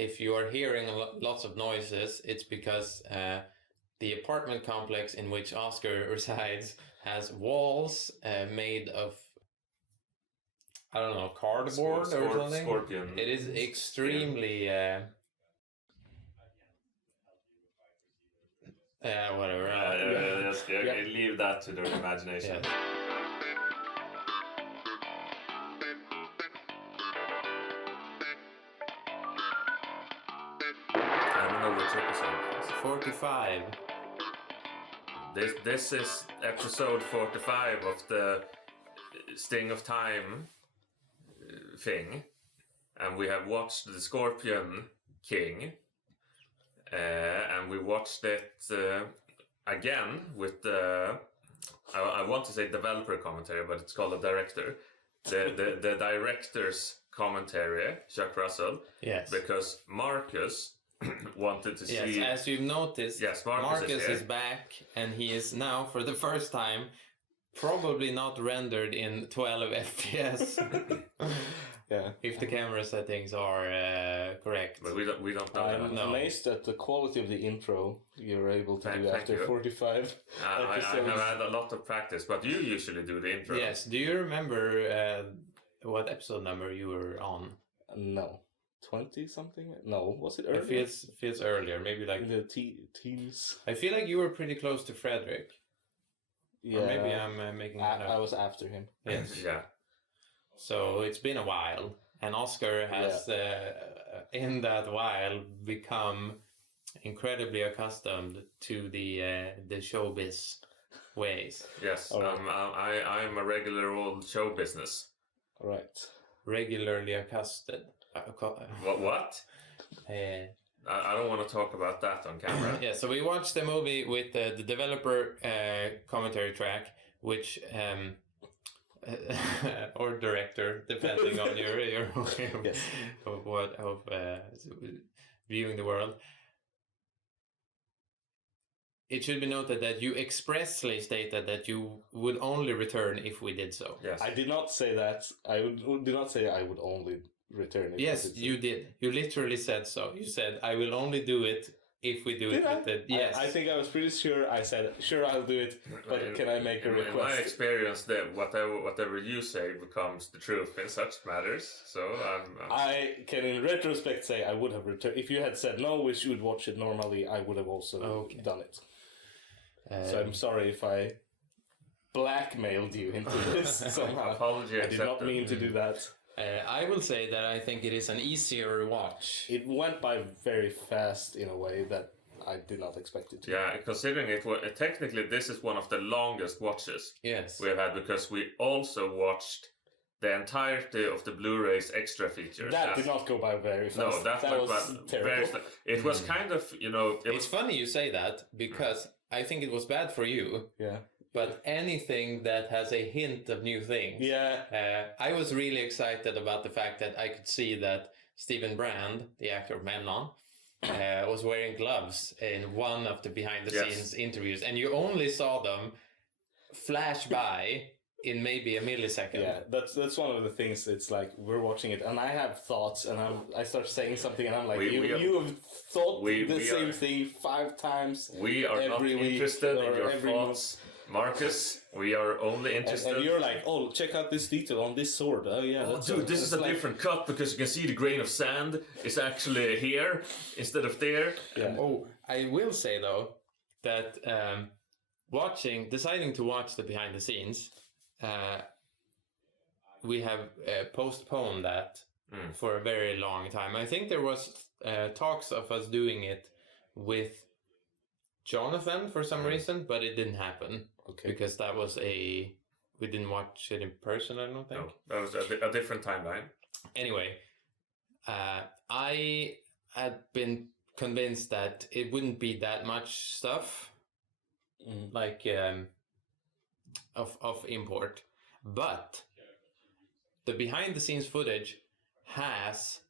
if you are hearing lots of noises, it's because the apartment complex in which Oskar resides has walls made of, I don't know, cardboard or something. Scorpion. It is extremely whatever. Leave that to their imagination. Yeah. I don't know which episode it is. 45. This is episode 45 of the Sting of Time thing, and we have watched the Scorpion King, and we watched it again with the I want to say developer commentary, but it's called a director. The director's commentary, Chuck Russell. Yes. Because Markus wanted to see. Yes, as you've noticed, yes, Markus is back, and he is now, for the first time, probably not rendered in 12 FPS. Yeah. If the camera settings are correct. But we don't know. I'm amazed at the quality of the intro you're able to do after 45 I have had a lot of practice, but you usually do the intro. Yes. Do you remember what episode number you were on? No. 20 something? No, was it earlier? It feels earlier, maybe like the teens. I feel like you were pretty close to Frederick. Yeah. Or maybe I'm making that up. I was after him. Yes. Yeah. So it's been a while, and Oskar has, in that while, become incredibly accustomed to the showbiz ways. Yes, right. I'm a regular old show business. All right. Regularly accosted. What? I don't want to talk about that on camera. Yeah, so we watched the movie with the developer commentary track, which or director, depending on your yes. of viewing the world. It should be noted that you expressly stated that you would only return if we did so. Yes. I did not say that. Did not say I would only return if yes, you did. You literally said so. You said, I will only do it if we do did it I? with the... Yes. I think I was pretty sure I said, sure, I'll do it, but can I make a request? In my experience, that whatever you say becomes the truth in such matters. So I can, in retrospect, say I would have returned. If you had said, no, we should watch it normally, I would have also done it. So I'm sorry if I blackmailed you into this somehow. Apology I did not mean to do that. I will say that I think it is an easier watch. It went by very fast in a way that I did not expect it to. Yeah, considering technically this is one of the longest watches yes. we've had, because we also watched the entirety of the Blu-ray's extra features. That did not go by very fast. No, that was terrible. It was kind of, It's funny you say that, because I think it was bad for you. Yeah. But anything that has a hint of new things. Yeah. I was really excited about the fact that I could see that Stephen Brand, the actor of Memnon, was wearing gloves in one of the behind-the-scenes interviews. And you only saw them flash by in maybe a millisecond. Yeah, that's one of the things. It's like we're watching it, and I have thoughts, and I start saying something, and I'm like, you have thought the same thing 5 times. We are not interested in your thoughts, Marcus. We are only interested. And you're like, oh, check out this detail on this sword. Oh yeah, dude, this is a different cut because you can see the grain of sand is actually here instead of there. Yeah. Oh, I will say though that deciding to watch the behind the scenes. We have postponed that for a very long time. I think there was talks of us doing it with Jonathan for some reason, but it didn't happen. Okay. Because that was we didn't watch it in person, I don't think. No, that was a different timeline. Anyway, I had been convinced that it wouldn't be that much stuff, like of import, but the behind the scenes footage has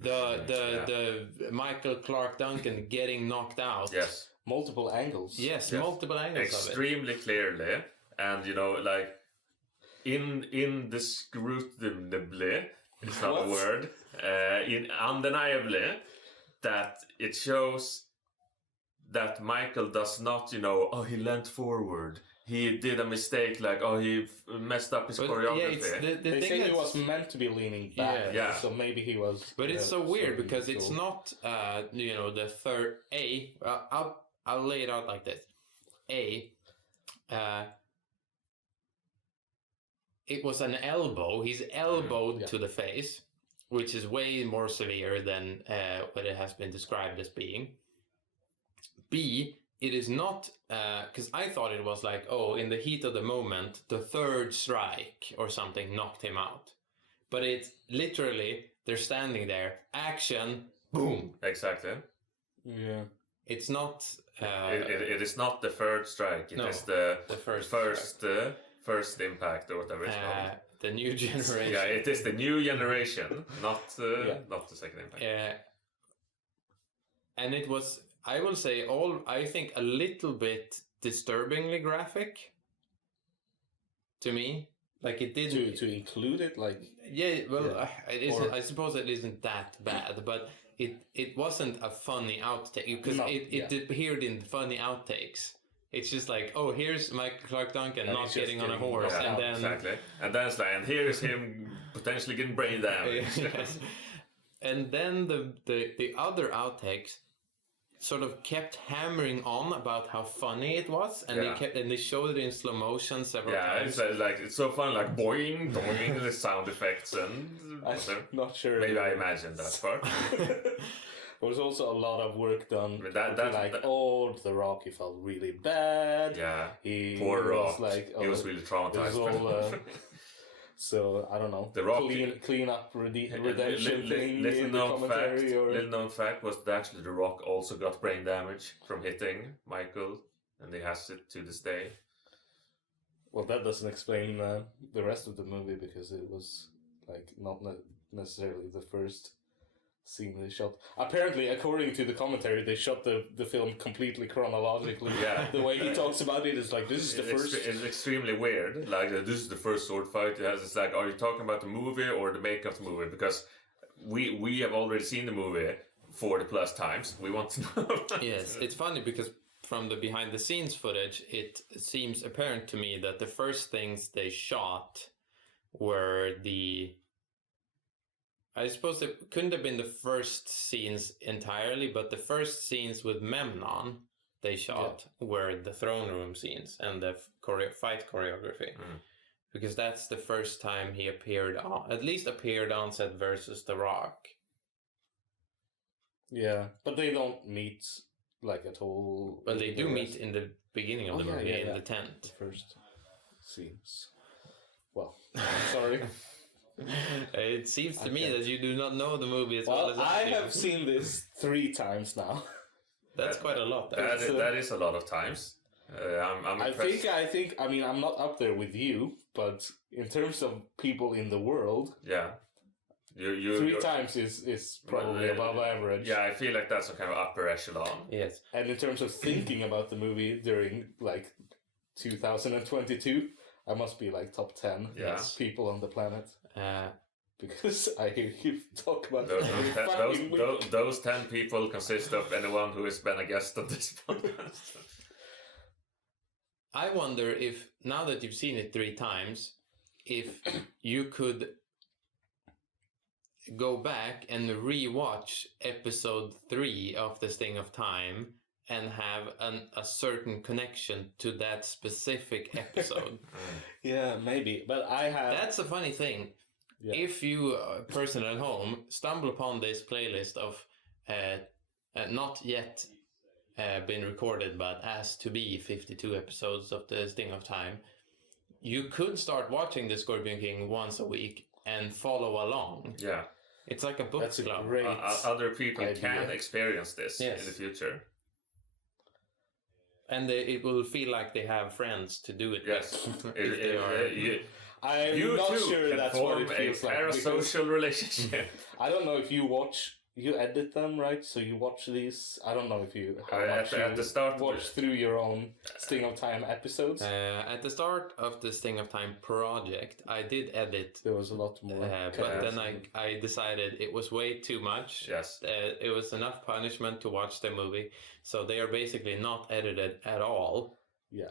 the Michael Clark Duncan getting knocked out. Yes. Multiple angles. Yes, multiple angles extremely of it. Clearly, and like indisputably, it's not a word. In undeniably, that it shows that Michael does not, he leant forward. He did a mistake, like, he messed up his choreography. Yeah, they say he was meant to be leaning back, so maybe he was... But it's so weird, because it's not, the third... I'll lay it out like this. It was an elbow. He's elbowed to the face, which is way more severe than what it has been described as being. B, it is not, because I thought it was like, in the heat of the moment, the third strike or something knocked him out. But it's literally, they're standing there, action, boom. Exactly. Yeah. It's not... it is not the third strike. It is the first impact, or whatever it's called. The new generation. Yeah, it is the new generation, not the second impact. And it was... I will say I think a little bit disturbingly graphic to me. Like it didn't... To include it, like... Yeah, well, it isn't, I suppose it isn't that bad, but it wasn't a funny outtake, because it appeared in funny outtakes. It's just like, here's Michael Clark Duncan not getting on a horse, and then... Exactly. And then it's like, and here's him potentially getting brain damage. Yes. And then the other outtakes sort of kept hammering on about how funny it was, and they showed it in slow motion several times. It's so fun, like boing, boing, the sound effects and I'm not sure. Maybe I imagined that part. There was also a lot of work done. The Rock, he felt really bad. Yeah, Poor Rock. He was really traumatized. So I don't know. The Rock clean up redemption thing. Little known fact was that actually The Rock also got brain damage from hitting Michael, and he has it to this day. Well, that doesn't explain the rest of the movie, because it was like not necessarily the first scene they shot. Apparently, according to the commentary, they shot the film completely chronologically. Yeah. The way he talks about it is like, this is the first... It's extremely weird. Like, this is the first sword fight. It's like, are you talking about the movie or the make of the movie? Because we have already seen the movie 40+ times. We want to know. Yes, it's funny because from the behind the scenes footage, it seems apparent to me that the first things they shot were I suppose it couldn't have been the first scenes entirely, but the first scenes with Memnon they shot were the throne room scenes and the fight choreography. Because that's the first time he appeared on set versus The Rock. Yeah, but they don't meet like at all. Well, they do meet in the beginning of the movie in the tent. The first scenes. Well, sorry. It seems to me that you do not know the movie as well as I have seen this 3 times now. That's quite a lot. That is a lot of times. I'm impressed. I think. I mean, I'm not up there with you, but in terms of people in the world, you 3 times is probably above average. Yeah, I feel like that's a kind of upper echelon. Yes. And in terms of thinking about the movie during like 2022, I must be like top 10 people on the planet. Because I hear you talk about those 10 people consist of anyone who has been a guest on this podcast. I wonder if, now that you've seen it 3 times, if you could go back and rewatch episode 3 of The Sting of Time and have a certain connection to that specific episode. Yeah, maybe. But I have... That's a funny thing. Yeah. If you, a person at home, stumble upon this playlist of not yet been recorded, but as to be 52 episodes of The Sting of Time, you could start watching The Scorpion King once a week and follow along. Yeah. It's like a book That's club. A great other people can experience this in the future. And it will feel like they have friends to do it. Yes. I'm not sure that's what it feels like. Parasocial relationship. I don't know if you watch you edit them, right? So you watch these. I don't know if you at the start watch through your own Sting of Time episodes. At the start of the Sting of Time project, I did edit. There was a lot more. But then I decided it was way too much. Yes. It was enough punishment to watch the movie. So they are basically not edited at all. Yeah.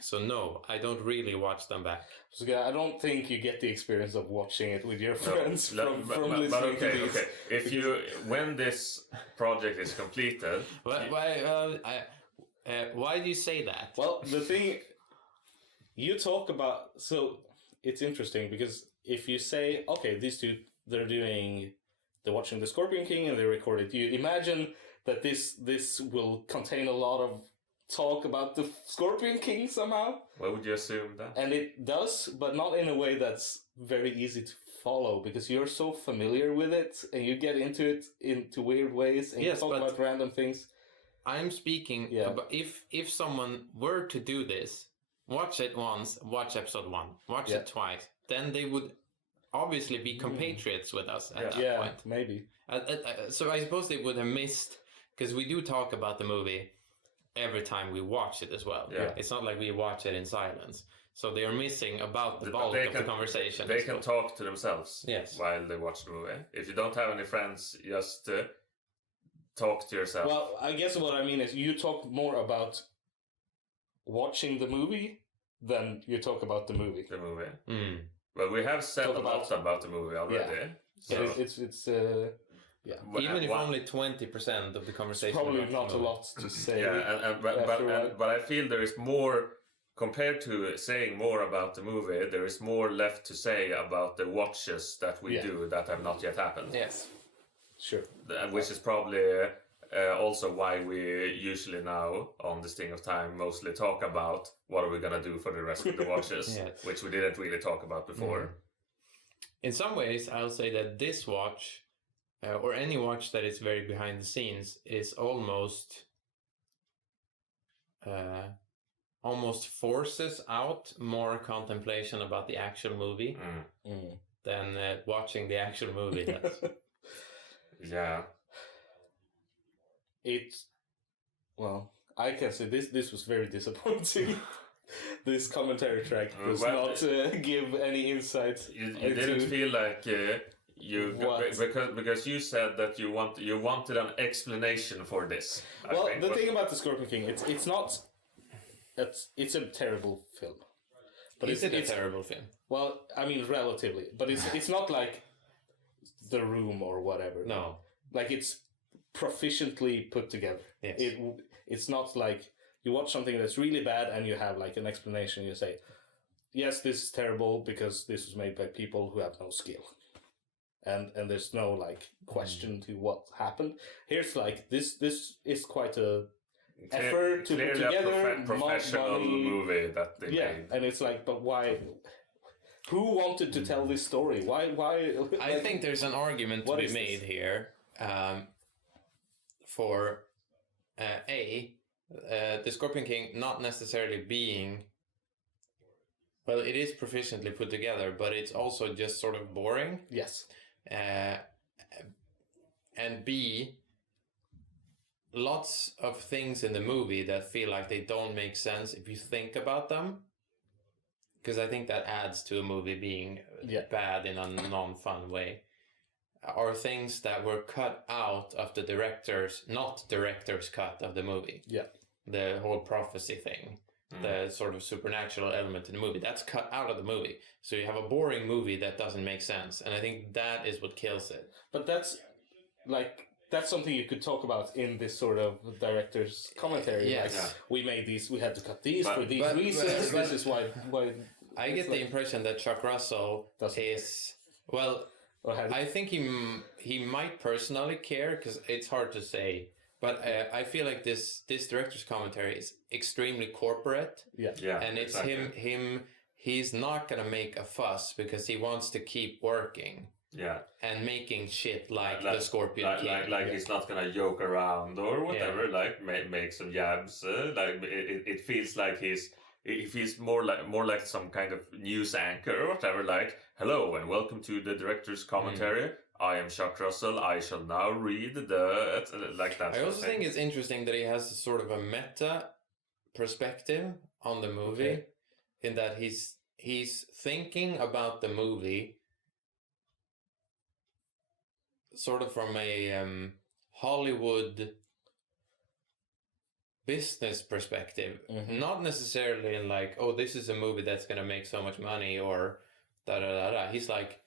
So no, I don't really watch them back. So I don't think you get the experience of watching it with your friends from listening but to these. If when this project is completed, Why do you say that? Well, the thing you talk about, so it's interesting because if you say, okay, these two, they're watching the Scorpion King and they record it, you imagine that this will contain a lot of talk about the Scorpion King somehow. Why would you assume that? And it does, but not in a way that's very easy to follow because you're so familiar with it and you get into it into weird ways and you talk about random things. I'm speaking about if someone were to do this, watch it once, watch episode 1, watch it twice, then they would obviously be compatriots with us at that point. Maybe. So I suppose they would have missed, because we do talk about the movie every time we watch it as well. Yeah. It's not like we watch it in silence. So they are missing about the bulk of the conversation. They can talk to themselves while they watch the movie. If you don't have any friends, just talk to yourself. Well, I guess what I mean is you talk more about watching the movie than you talk about the movie. The movie. Mm. Well, we have said a lot about the movie already. So it's even if only 20% of the conversation. It's probably not a lot to say. But I feel there is more, compared to saying more about the movie, there is more left to say about the watches that we do that have not yet happened. Yes. Sure. Which is probably also why we usually now, on the Sting of Time, mostly talk about what are we going to do for the rest of the watches, which we didn't really talk about before. Mm. In some ways, I'll say that this watch, or any watch that is very behind the scenes, is almost forces out more contemplation about the actual movie than watching the actual movie does. Yeah. Well, I can say this was very disappointing. This commentary track does not give any insight. You didn't feel like because you said that you wanted an explanation for this. The thing about the Scorpion King, it's not. It's a terrible film. But it's a terrible film? Well, I mean, relatively, but it's not like The Room or whatever. No, like it's proficiently put together. Yes. It's not like you watch something that's really bad and you have like an explanation. You say, yes, this is terrible because this was made by people who have no skill. And there's no like question to what happened. Here's like this is quite a effort to put together professional movie that they made. And it's like, but why? Who wanted to tell this story? Why? I think there's an argument to be made here for the Scorpion King not necessarily being. Well, it is proficiently put together, but it's also just sort of boring. Yes. And B, lots of things in the movie that feel like they don't make sense if you think about them. Because I think that adds to a movie being bad in a non-fun way. Are things that were cut out of the director's cut of the movie. Yeah. The whole prophecy thing. The sort of supernatural element in the movie. That's cut out of the movie. So you have a boring movie that doesn't make sense. And I think that is what kills it. But that's something you could talk about in this sort of director's commentary. Yes. Like, we made these, we had to cut these for these reasons. This is why I get the impression that Chuck Russell is... Well, I think he might personally care, because it's hard to say. But I feel like this director's commentary is extremely corporate. Yeah. And it's him. He's not going to make a fuss because he wants to keep working. Yeah. And making shit like the Scorpion King. Like he's not going to joke around or whatever. Yeah. Like make some jabs. Like it feels like he feels more like some kind of news anchor or whatever. Like, hello and welcome to the director's commentary. I am Chuck Russell. I shall now read the like that. I also think it's interesting that he has sort of a meta perspective on the movie, in that he's thinking about the movie sort of from a Hollywood business perspective, not necessarily in like, oh, this is a movie that's gonna make so much money or da da da da. He's like,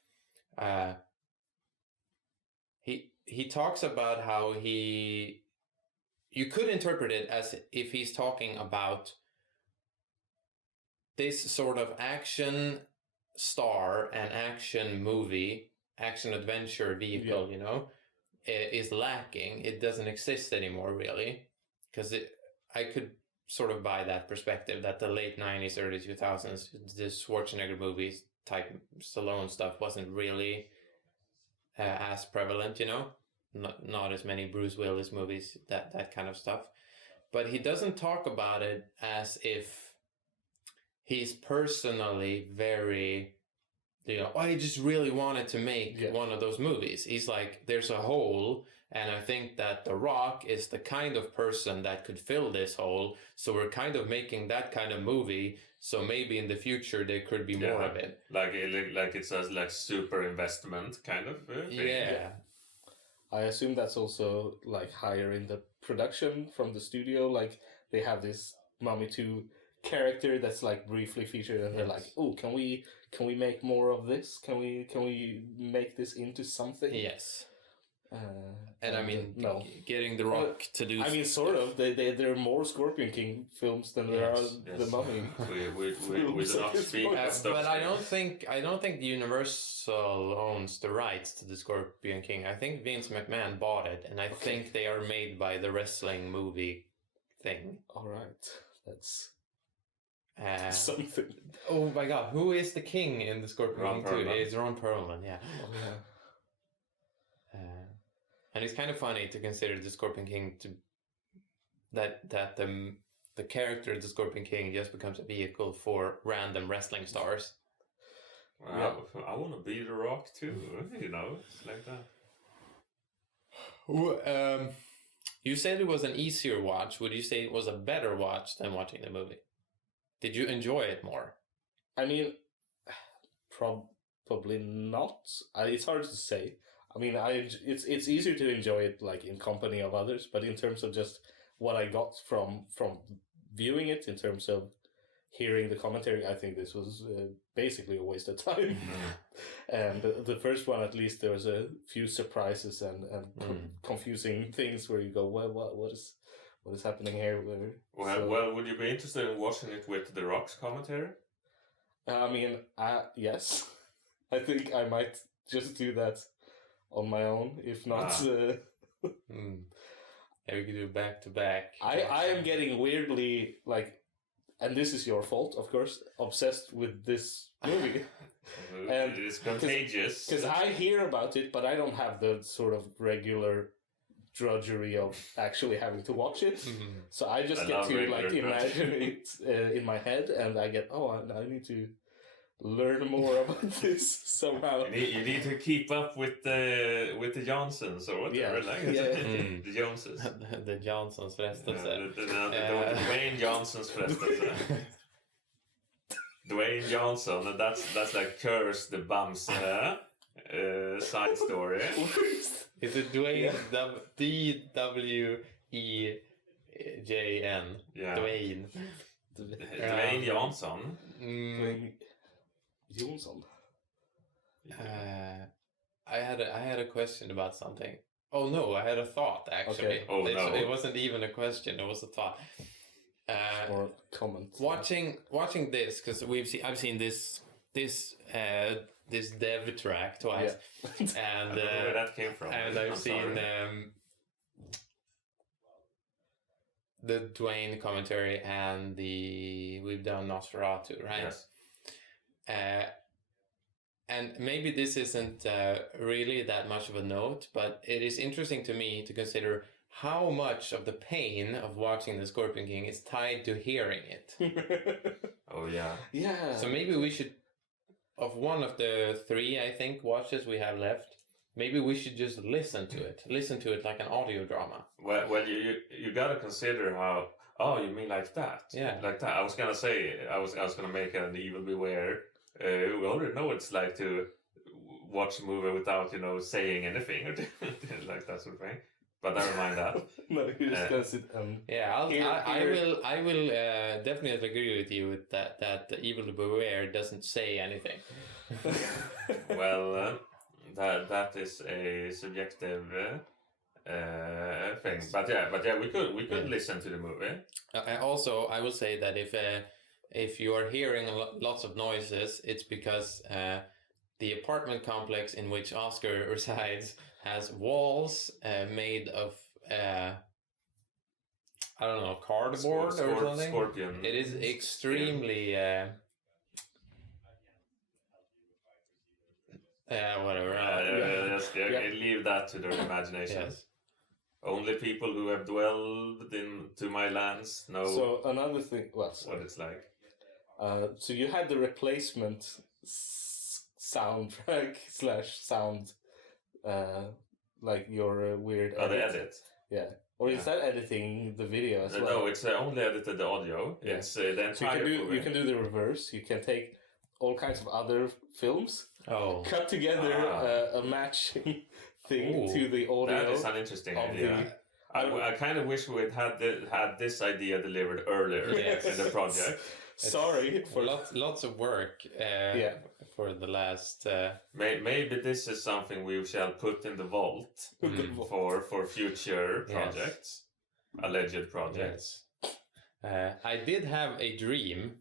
he talks about how you could interpret it as if he's talking about this sort of action star and action movie, action adventure vehicle, you know, is lacking. It doesn't exist anymore, really, because I could sort of buy that perspective that the late 90s, early 2000s, the Schwarzenegger movies type Stallone stuff wasn't really as prevalent, you know, not as many Bruce Willis movies, that kind of stuff. But he doesn't talk about it as if he's personally very, you know, I just really wanted to make one of those movies. He's like, there's a hole, and I think that The Rock is the kind of person that could fill this hole, so we're kind of making that kind of movie, so maybe in the future there could be more of it. Like it's a like super investment kind of thing. Yeah. I assume that's also like higher in the production from the studio. Like they have this Mummy 2 character that's like briefly featured, and they're like, oh, can we make more of this? Can we make this into something? Yes. And I mean, getting The Rock to do. I mean, sort of. There are more Scorpion King films than there are the Mummy. We do not speak. But I don't think Universal owns the rights to the Scorpion King. I think Vince McMahon bought it, and I think they are made by the wrestling movie thing. All right, that's something. Oh my God, who is the king in the Scorpion King 2? It's Ron Perlman. Yeah. Oh, yeah. And it's kind of funny to consider the Scorpion King that the character of the Scorpion King just becomes a vehicle for random wrestling stars. Wow, I want to be The Rock too. You know, it's like that. You said it was an easier watch. Would you say it was a better watch than watching the movie? Did you enjoy it more? I mean, probably not. It's hard to say. I mean, it's easier to enjoy it like in company of others, but in terms of just what I got from viewing it, in terms of hearing the commentary, I think this was basically a waste of time. And the first one, at least, there was a few surprises and confusing things where you go, well, what is happening here? Well, would you be interested in watching it with The Rock's commentary? I mean, yes. I think I might just do that on my own, if not. Yeah, we could do back to back. I am getting weirdly like, and this is your fault, of course, obsessed with this movie. And it's contagious. Because I hear about it, but I don't have the sort of regular drudgery of actually having to watch it. So I just get to like imagine it in my head, and I get, I need to learn more about this somehow. You need to keep up with the Johnsons or whatever. The Johnsons. The Johnsons frestelse. The Dwayne Johnsons frestelse. Dwayne Johnson, and that's like Curse the Bamse side story. Is it Dwayne DWEJN? Yeah. Dwayne. Dwayne Johnson. Dwayne Johnson. I had a question about something. Oh no, I had a thought actually. Okay. Oh no, it wasn't even a question; it was a thought. Or a comment. Watching this, because I've seen this dev track twice, and I don't know where that came from. And I've seen the Dwayne commentary, and we've done Nosferatu, right? Yes. And maybe this isn't really that much of a note, but it is interesting to me to consider how much of the pain of watching The Scorpion King is tied to hearing it. Oh, yeah. Yeah. So maybe we should, of one of the 3, I think, watches we have left, maybe we should just listen to it like an audio drama. Well, you gotta consider how. Oh, you mean like that? Yeah, like that. I was gonna say I was gonna make an Evil Beware. We already know what it's like to watch a movie without saying anything or like that sort of thing. But never mind that. No, you just gonna sit I will definitely agree with you with that. That the Evil Beware doesn't say anything. Well, that is a subjective thing. But yeah, we could listen to the movie. Also, I will say that if you are hearing lots of noises, it's because the apartment complex in which Oskar resides has walls made of I don't know, cardboard or something. Scorpion. It is extremely whatever. Leave that to their imagination. Yes. Only people who have dwelled into my lands know. So another thing, what it's like. So you had the replacement soundtrack / sound, like your weird. The edit. Yeah. Or is that editing the video as well? No, it's only edited the audio. Yeah. It's the entire so you can do the reverse. You can take all kinds of other films, cut together a matching thing to the audio. That is an interesting idea. I kind of wish we had this idea delivered earlier in the project. Sorry for lots of work. For the last. Maybe this is something we shall put in the vault for future projects, alleged projects. Yes. I did have a dream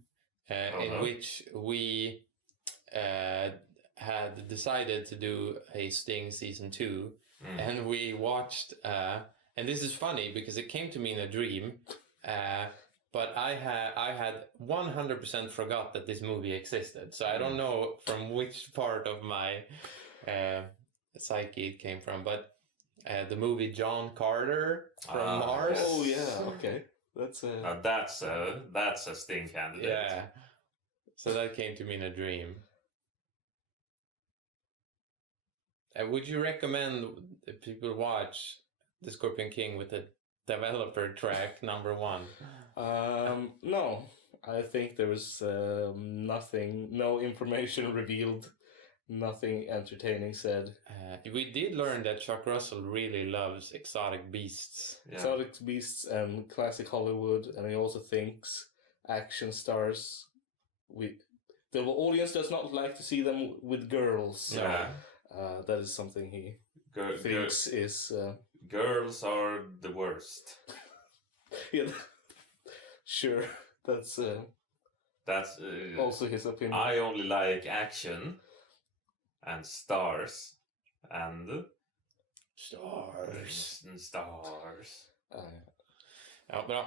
in which we had decided to do a Sting season 2, and we watched. And this is funny because it came to me in a dream. But I had 100% forgot that this movie existed. So I don't know from which part of my psyche it came from. But the movie John Carter from Mars. Oh yeah, okay. That's a Sting candidate. Yeah. So that came to me in a dream. Would you recommend that people watch The Scorpion King with the developer track number 1? No, I think there was no information revealed, nothing entertaining said. We did learn that Chuck Russell really loves exotic beasts. Yeah. Exotic beasts and classic Hollywood, and he also thinks action stars. The audience does not like to see them with girls. Yeah. That is something he thinks is... Girls are the worst. Yeah, sure. That's also his opinion. I only like action and stars and stars. Stars. Ja, bra.